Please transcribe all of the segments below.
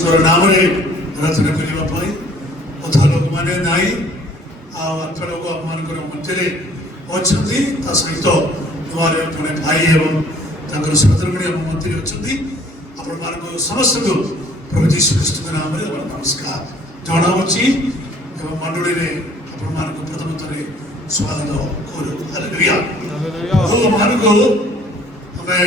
ନାମରେ ପ୍ରାର୍ଥନା କରିବା ପାଇଁ ଅଧା ଲୋକମାନେ ନାହିଁ ଆଉ ଅଳ୍ପ ଲୋକ ଆପଣମାନଙ୍କର ମଧ୍ୟରେ ଅଛନ୍ତି। ତା ସହିତ ନୂଆରେ ଜଣେ ଭାଇ ଏବଂ ତାଙ୍କର ସହଧର୍ମିଣୀ ଆମ ମଧ୍ୟରେ ଅଛନ୍ତି। ଆପଣମାନଙ୍କୁ ସମସ୍ତଙ୍କୁ ପ୍ରଭୁ ଯୀଶୁ ଖ୍ରୀଷ୍ଟଙ୍କ ନାମରେ ଆମର ନମସ୍କାର ଜଣାଉଛି ଏବଂ ମଣ୍ଡଳୀରେ ଆପଣମାନଙ୍କୁ ପ୍ରଥମ ଥରେ ସ୍ୱାଗତ କରୁ। ହାଲେଲୁୟା। ଭଗବାନଙ୍କୁ ଆମେ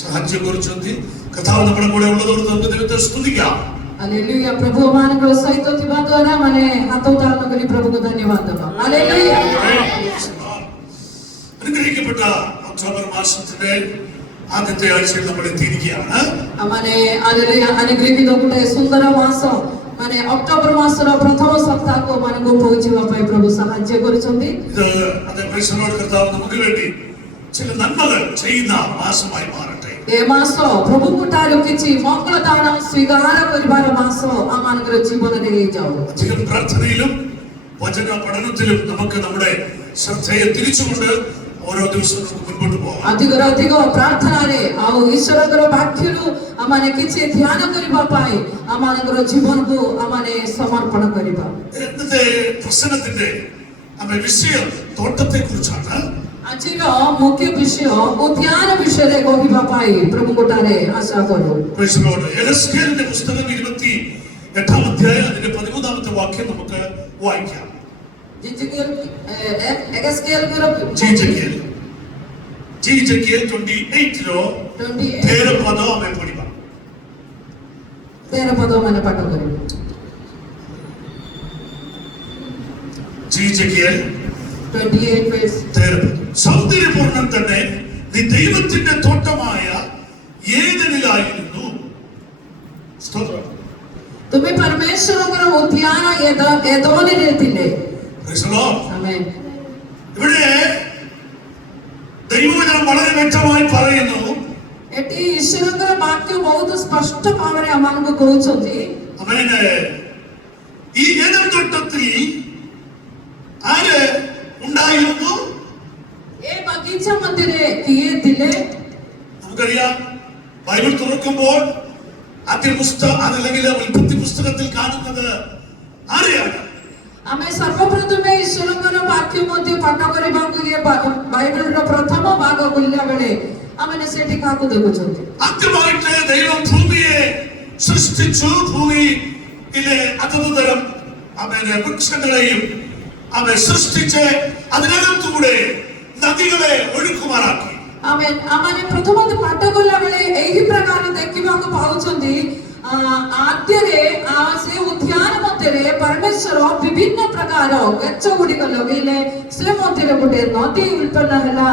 ସାହାଯ୍ୟ କରୁଛନ୍ତି କଥା നമ്മുടെ കൂടെ ഉള്ളതോട് നമുക്ക് ദൈവത്തെ സ്തുതിക്കാം. हालेलुया. प्रभु ମାନଙ୍କର ସହିତ ଥିବା ଦ୍ୱାରା ମାନେ ହାତ ଉତ୍ତାରଣ କରି ପ୍ରଭୁଙ୍କୁ ଧନ୍ୟବାଦ ଦେବା. ହାଲେଲୁୟା. അനുഗ്രഹിക്കപ്പെട്ട ഒക്ടോബർ മാസത്തിന്റെ ആദ്യത്തെ ആഴ്ചയിൽ നമ്മൾ എത്തിയിരിക്കുകയാണ്. ମାନେ ହାଲେଲୁୟା ଅନୁଗ୍ରହିତ ଗୋଟେ ସୁନ୍ଦର ମାସ ମାନେ ଅକ୍ଟୋବର ମାସର ପ୍ରଥମ ସପ୍ତାହକୁ ମାନଙ୍କୁ ପହଞ୍ଚିବା ପାଇଁ ପ୍ରଭୁ ସାହାଯ୍ୟ କରୁଛନ୍ତି. ഇത് അതേപോലെ കർത്താവ് നമുക്ക് വേണ്ടി ചില നന്മകൾ ചെയ്യുന്ന മാസമായി മാറട്ടെ. ଏ ମାସ ପ୍ରଭୁଙ୍କ ଠାରୁ କିଛି ମଙ୍ଗଳ ଦାନ ସ୍ୱୀକାର କରିବାର ମାସ ଆମମାନଙ୍କର ଜୀବନରେ ହେଇଯାଉ. അധികം പ്രാർത്ഥനയിലും വചന പഠനത്തിലും നമുക്ക് നമ്മുടെ ശ്രദ്ധയെ തിരിച്ചുകൊണ്ട് ഓരോ ദിവസവും നമുക്ക് മുൻപോട്ട് പോകാം. ଅଧିକରୁ ଅଧିକ ପ୍ରାର୍ଥନାରେ ଆଉ ଈଶ୍ୱରଙ୍କର ବାକ୍ୟରୁ ଆମମାନେ କିଛି ଧ୍ୟାନ କରିବା ପାଇଁ ଆମମାନଙ୍କର ଜୀବନକୁ ଆମମାନେ ସମର୍ପଣ କରିବା. ഇന്നത്തെ പ്രസംഗത്തിന്റെ വിഷയം തോട്ടത്തെ കുറിച്ചാണ്. ଆଜିର ମୁଖ୍ୟ ବିଷୟ ଉଦ୍ୟାନ ବିଷୟରେ କହିବା ପାଇଁ ପ୍ରଭୁଙ୍କ ଠାରେ ଆଶା କରୁ. യെഹെസ്കേലിന്റെ പുസ്തകം 28-ാം അധ്യായം അതിന്റെ 13-ാമത്തെ വാക്യം നമുക്ക് വായിക്കാം. എഗസ്കേൽ 28-ର 13 ପଦ ଆମେ ପଢିବା. 13 ପଦ ମାନେ ପାଠ କରିବୁ. ജിജെക്കിയേൽ 13 സൗന്ദര്യപൂർണ്ണം തന്നെ നീ ദൈവത്തിന്റെ തോട്ടമായ ഏദനിലായിരുന്നു. ତୁମେ ପରମେଶ୍ୱରଙ୍କର ଉଦ୍ୟାନ ଏଦୋନରେ ଥିଲେ. ആമേൻ. ഇവിടെ ദൈവവചനം വളരെ വ്യക്തമായി പറയുന്നു. ଏଠି ଈଶ୍ୱରଙ୍କର ବାକ୍ୟ ବହୁତ ସ୍ପଷ୍ଟ ଭାବରେ ଆମମାନଙ୍କୁ କହୁଛନ୍ତି. ആമേൻ. ഈ ഏദൻ തോട്ടത്തിൽ ആര് ഉണ്ടായിരുന്നു? ଏ ବଗିଚା ମଧ୍ୟରେ କିଏ ଥିଲେ? നമുക്കറിയാം ബൈബിൾ തുറക്കുമ്പോൾ ആദ്യ പുസ്തകം അതല്ലെങ്കിൽ ഉൽപ്പത്തി പുസ്തകത്തിൽ കാണുന്നത് ആരെയാണ്? ଆମେ ସର୍ବପ୍ରଥମେ ଈଶ୍ୱରଙ୍କର ବାକ୍ୟ ମଧ୍ୟ ପାଠ କରିବାକୁ ବାଇବଲର ପ୍ରଥମ ଭାଗ ଖୋଲିଲା ବେଳେ ଆମେ ସେଠି କାହାକୁ ଦେଖୁଛନ୍ତି? ആദ്യമായിട്ട് ദൈവം ഭൂമിയെ സൃഷ്ടിച്ചു. ഭൂമിയിലെ അതത് തരം വൃക്ഷങ്ങളെയും അവൻ സൃഷ്ടിച്ച് അതിനകത്തൂടെ നദികളെ ഒഴുക്കുമാറാക്കി. ആമേൻ. ଆମେ ପ୍ରଥମ ପାଠ କଲା ବେଳେ ଏହି ପ୍ରକାର ଦେଖିବାକୁ ପାଉଛନ୍ତି. ଆଦ୍ୟରେ ସେ ଉଦ୍ୟାନ ମଧ୍ୟରେ ପରମେଶ୍ୱର ବିଭିନ୍ନ ପ୍ରକାର ଗଛ ଗୁଡ଼ିକ ଲଗେଇଲେ. ସେ ମଧ୍ୟରେ ଗୋଟେ ନଦୀ ଉତ୍ପନ୍ନ ହେଲା.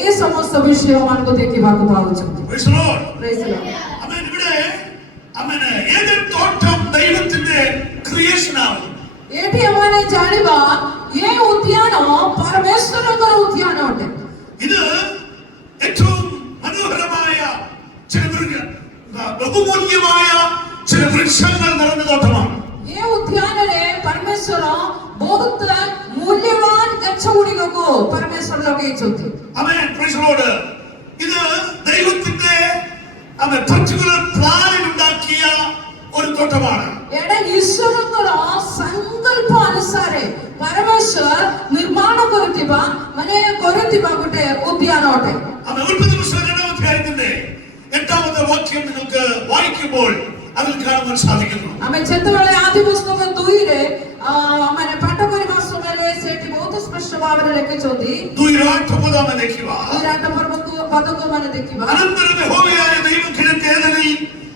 ଏ ସମସ୍ତ ବିଷୟ ମାନଙ୍କୁ ଦେଖିବାକୁ ପାଉଛନ୍ତି. ଏଠି ଆମେ ଜାଣିବା ଏ ଉଦ୍ୟାନ ପରମେଶ୍ୱରଙ୍କର ଉଦ୍ୟାନ ଅଟେ. ഇത് ഏറ്റവും മനോഹരമായ ബഹുമൂല്യമായ ചില വൃക്ഷങ്ങൾ നിറഞ്ഞ തോട്ടമാണ്. ଏ ଉଦ୍ୟାନରେ ପରମେଶ୍ୱର ବହୁତ ମୂଲ୍ୟବାନ ଗଛ ଗୁଡ଼ିକକୁ ପରମେଶ୍ୱର ଲଗେଇଛନ୍ତି. ആമേൻ. Praise the lord. ഇത് ദൈവത്തിന്റെ പർട്ടിക്കുലർ പ്ലാനിൽ ഉണ്ടാക്കിയ ഒരു തോട്ടമാണ്. ଏଇଟା ଈଶ୍ୱରଙ୍କର ସଂକଳ୍ପ ଅନୁସାରେ ପରମେଶ୍ୱର ନିର୍ମାଣ କରୁଥିବା ମାନେ କରୁଥିବା ଗୋଟେ ଉଦ୍ୟାନ ଅଟେ. ഉൽപ്പത്തി പുസ്തകം 2-ാം അധ്യായത്തിന്റെ 8-ാമത്തെ വാക്യം നിങ്ങൾക്ക് വായിക്കുമ്പോൾ അതിൽ കാണുവാൻ സാധിക്കുന്നു. ଆମେ ଯେତେବେଳେ ଆଦି ପୁସ୍ତକ 2ରେ ମାନେ ପାଠ କରିବା ସମୟରେ ସେଠି ବହୁତ ସ୍ପଷ୍ଟ ଭାବରେ ଲେଖିଛନ୍ତି. 2:8 ଆମେ ଦେଖିବା. 2:8 ପଦକୁ ମାନେ ଦେଖିବା. അനന്തരം യഹോവയായ ദൈവം കിഴക്ക് ഏദനിൽ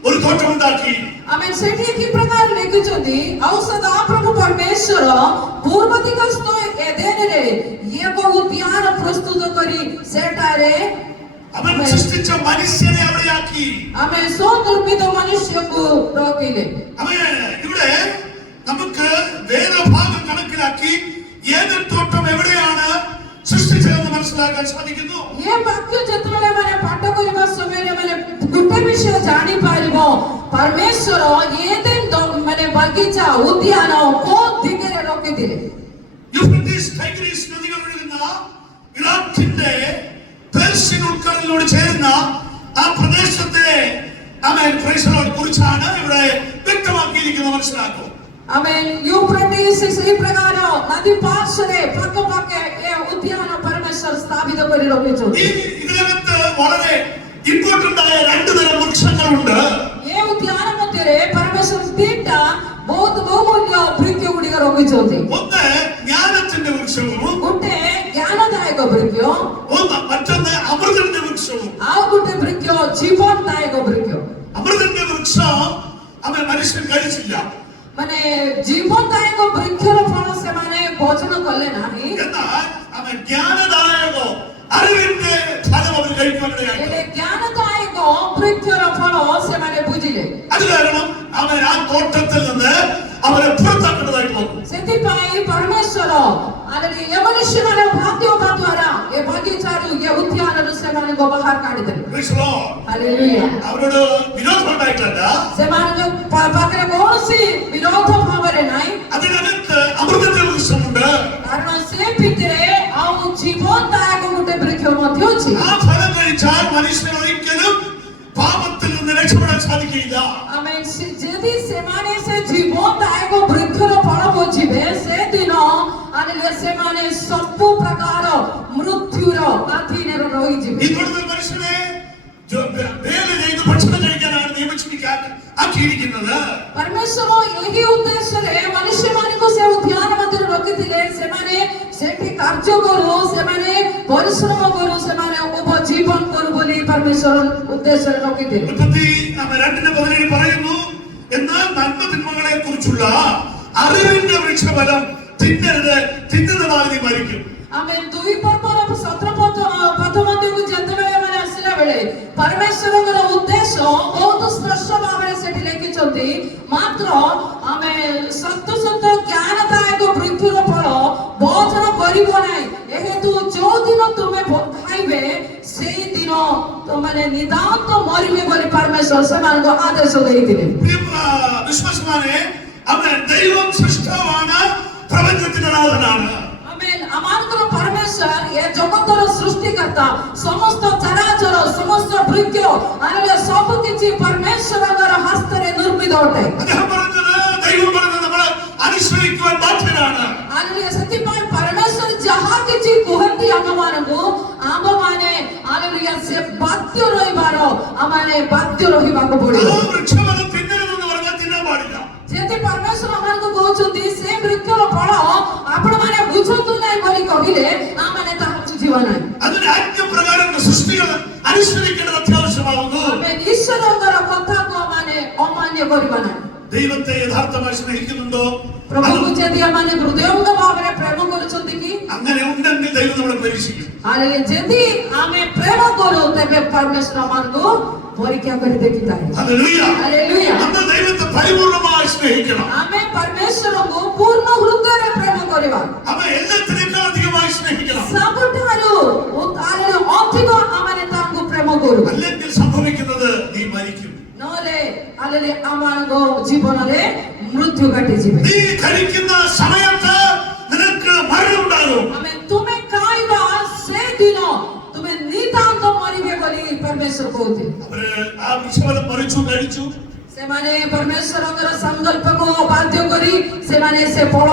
ഒരു തോട്ടമുണ്ടാക്കി. ଆମେ ସେଠି କି ପ୍ରକାର ଲେଖିଛନ୍ତି. ଆଉ ସଦାପ୍ରଭୁ ପରମେଶ୍ୱର ପୂର୍ବ ଦିଗସ୍ଥ ଏଦେନରେ ଏକ ଉଦ୍ୟାନ ପ୍ରସ୍ତୁତ କରି ସେଠାରେ അവൻ സൃഷ്ടിച്ച മനുഷ്യനെ അവിടെയാക്കി. ଆମେ സ്വനിർമ്മിത മനുഷ്യକୁ ରଖିଲେ. ഇവിടെ നമുക്ക് വേദഭാഗം കണക്കിലാക്കി ഏദൻ തോട്ടം എവിടെയാണ് സൃഷ്ടിച്ചതെന്ന് മനസ്സിലാക്കാൻ സാധിക്കുന്നു. ଏ ବାକ୍ୟ ଯେତେବେଳେ ମାନେ ପାଠ କରିବା ସମୟରେ ମାନେ ଗୋଟେ ବିଷୟ ଜାଣିପାରିବ. ପରମେଶ୍ୱର ଏଦେନ ମାନେ ବଗିଚା ଉଦ୍ୟାନ କୋଉ ଦିଗରେ ରଖିଥିଲେ? യൂഫ്രട്ടീസ് ടൈഗ്രീസ് നദികൾ ഒഴുകുന്ന ഇറാഖിന്റെ പേർഷ്യൻ ഉൾക്കടലിനോട് ചേരുന്ന ആ പ്രദേശത്തെ കുറിച്ചാണ് ഇവിടെ വ്യക്തമായി മനസ്സിലാക്കും. Amen. यूफ्रेटिस इसी प्रकार नदी पार्श्वे पक्के पक्के ये उद्यान परमेश्वर स्थापित कर रखियो. ഇതിനകത്ത് വളരെ ഇമ്പോർട്ടന്റ് ആയ രണ്ട് തരം വൃക്ഷങ്ങളുണ്ട്. ये उद्यान मध्य परमेश्वर तीनटा बहुत बहुमूल्य वृक्ष गुड़िक रखिछन्ति. ഒന്ന് ജ്ഞാനത്തിന്റെ വൃക്ഷവും गोटे ज्ञानदायक वृक्ष മറ്റൊന്ന് അമൃതത്തിന്റെ വൃക്ഷവും. ଆଉ गोटे वृक्ष जीवनदायक वृक्ष. അമൃതന്റെ വൃക്ഷം അവൻ മനുഷ്യൻ കഴിച്ചില്ല. माने जीवनदायक वृक्षर फल से माने भोजन कले नाही. എന്നാൽ അവൻ ജ്ഞാനദായക അറിവിന്റെ ഫലം അവർ കഴിക്കാനിടയായി. एले ज्ञानदायक वृक्षर फल से माने बुझिले. അത് കാരണം അവൻ ആ തോട്ടത്തിൽ നിന്ന് അവരെ പുറത്താക്കേണ്ടതായിട്ട് വന്നു. सेति पाई परमेश्वर आले ये मनुष्य माने भाग्य द्वारा ये बगीचारू ये उद्यानरू से माने को बाहर काढी देले. Praise the Lord. हालेलुया. അവരോട് വിരോധം ഉണ്ടായിട്ടല്ല, से माने पाकरे कोनसी विरोध भावरे नाही. അതിനകത്ത് അമൃതത്തിന്റെ വൃക്ഷമുണ്ട്. कारण से भितरे आउ जीवनदायक गोटे वृक्ष मध्य अछि. ആ ഫലം കഴിച്ചാൽ മനുഷ്യൻ ഒരിക്കലും പാപത്തിൽ നിന്ന് രക്ഷപ്പെടാൻ സാധിക്കില്ല. आमेन. यदि से माने से जीवनदायक वृक्षर फल बोझिबे से दिन आले से माने सब प्रकार मृत्युर अधीनर रहि जिबे. ഇപ്പോഴത്തെ മനുഷ്യനെ വേല ചെയ്ത് ഭക്ഷണം കഴിക്കാനാണ് ആക്കിയിരിക്കുന്നത്. परमेश्वर यही उद्देश्य रे मनुष्य माने को से उद्यान मध्य रखिथिले. से माने सेठी कार्य करू, से माने परिश्रम करू, से माने उपजीवन करू बोली परमेश्वर उद्देश्य रखिथिले. ഉൽപ്പത്തി 2:17 പറയുന്നു, എന്നാൽ നന്മ തിന്മകളെ കുറിച്ചുള്ള അറിവിന്റെ വൃക്ഷഫലം തിന്നരുത്, തിന്നുന്നതാൽ നീ മരിക്കും. आमेन. 2:17 मध्य को जतबेले माने आसिला बेले परमेश्वरर उद्देश्य बहुत स्पष्ट भावरे सेठी लेखिछन्ति. मात्र आमे सत्य सत्य ज्ञानदायक वृक्षर फल भोजन करिबो नाही. एहेतु जो दिन तुमे खाइबे सेई दिन तुमने निदान मरिबे बोली परमेश्वर सेमानको आदेश देइथिले. വിശ്വാസമാണ് അവൻ ദൈവം സൃഷ്ടാവാണ്, പ്രപഞ്ചത്തിന്റെ നാഥനാണ്. आमेन. अमानकर परमेश्वर ये जगतर सृष्टिकर्ता समस्त चराचर समस्त वृक्ष आले सब किछि परमेश्वरर हस्तरे निर्मित होते. അദ്ദേഹം പറഞ്ഞത്, ദൈവം പറഞ്ഞത് നമ്മൾ അനുസരിക്കുവാൻ ബാധ്യരാണ്. आले सती पर परमेश्वर जहा किछि कुहंती आममानकु आममाने आले से बाध्य रहिबारो आमाने बाध्य रहिबाको ആ पड़िबो. വൃക്ഷഫലം തിന്നരുതെന്ന് പറഞ്ഞാൽ തിന്നാൻ പാടില്ല. जेते परमेश्वर आमानकु कहउछन्ती से वृक्षर फल आपण माने बुझंतु नै बोली कहिले आमाने ताहा बुझिबो नै. അതിന്റെ ആജ്ഞപ്രകാരം സൃഷ്ടികൾ അനുസരിക്കേണ്ടത് അത്യാവശ്യമാകുന്നു. आमेन. ईश्वरଙ୍କର କଥାକୁ आमाने अमान्य करिबो नै. ദൈവത്തെ യഥാർത്ഥമായി സ്നേഹിക്കുന്നുണ്ടോ? प्रभुको यदि आमाने हृदयंग भावरे प्रेम करूछन्ती कि അങ്ങനെ ഉണ്ടെങ്കിൽ ദൈവം നമ്മളെ പരീക്ഷിക്കും. आले यदि आमे प्रेम करू तेबे परमेश्वर आमानकु परीक्षा करि देखिताय. ഹല്ലേലൂയ. हालेलुया. നമ്മൾ ദൈവത്തെ പരിപൂർണമായി സ്നേഹിക്കണം. आमे परमेश्वरको पूर्ण हृदयरे प्रेम करिबा. അവൻ എല്ലാത്തിനേക്കാൾ അധികമായി സ്നേഹിക്കണം. सबठारु आले अधिक आमाने तांको प्रेम करू. അല്ലെങ്കിൽ സംഭവിക്കുന്നത് നീ മരിക്കും. नले आले आमानको जीवनरे मृत्यु घटी जिबे. നീ ധരിക്കുന്ന സമയത്ത് നിനക്ക് മരണം ഉണ്ടാകും. आमे तुमे खाइबा से दिन तुमे नितांत मरिबे बोली परमेश्वर कहते. അവര് ആ വൃക്ഷഫലം മറിച്ചു കഴിച്ചു. सेमाने परमेश्वरଙ୍କର संकल्प को बाध्य करी सेमाने से फल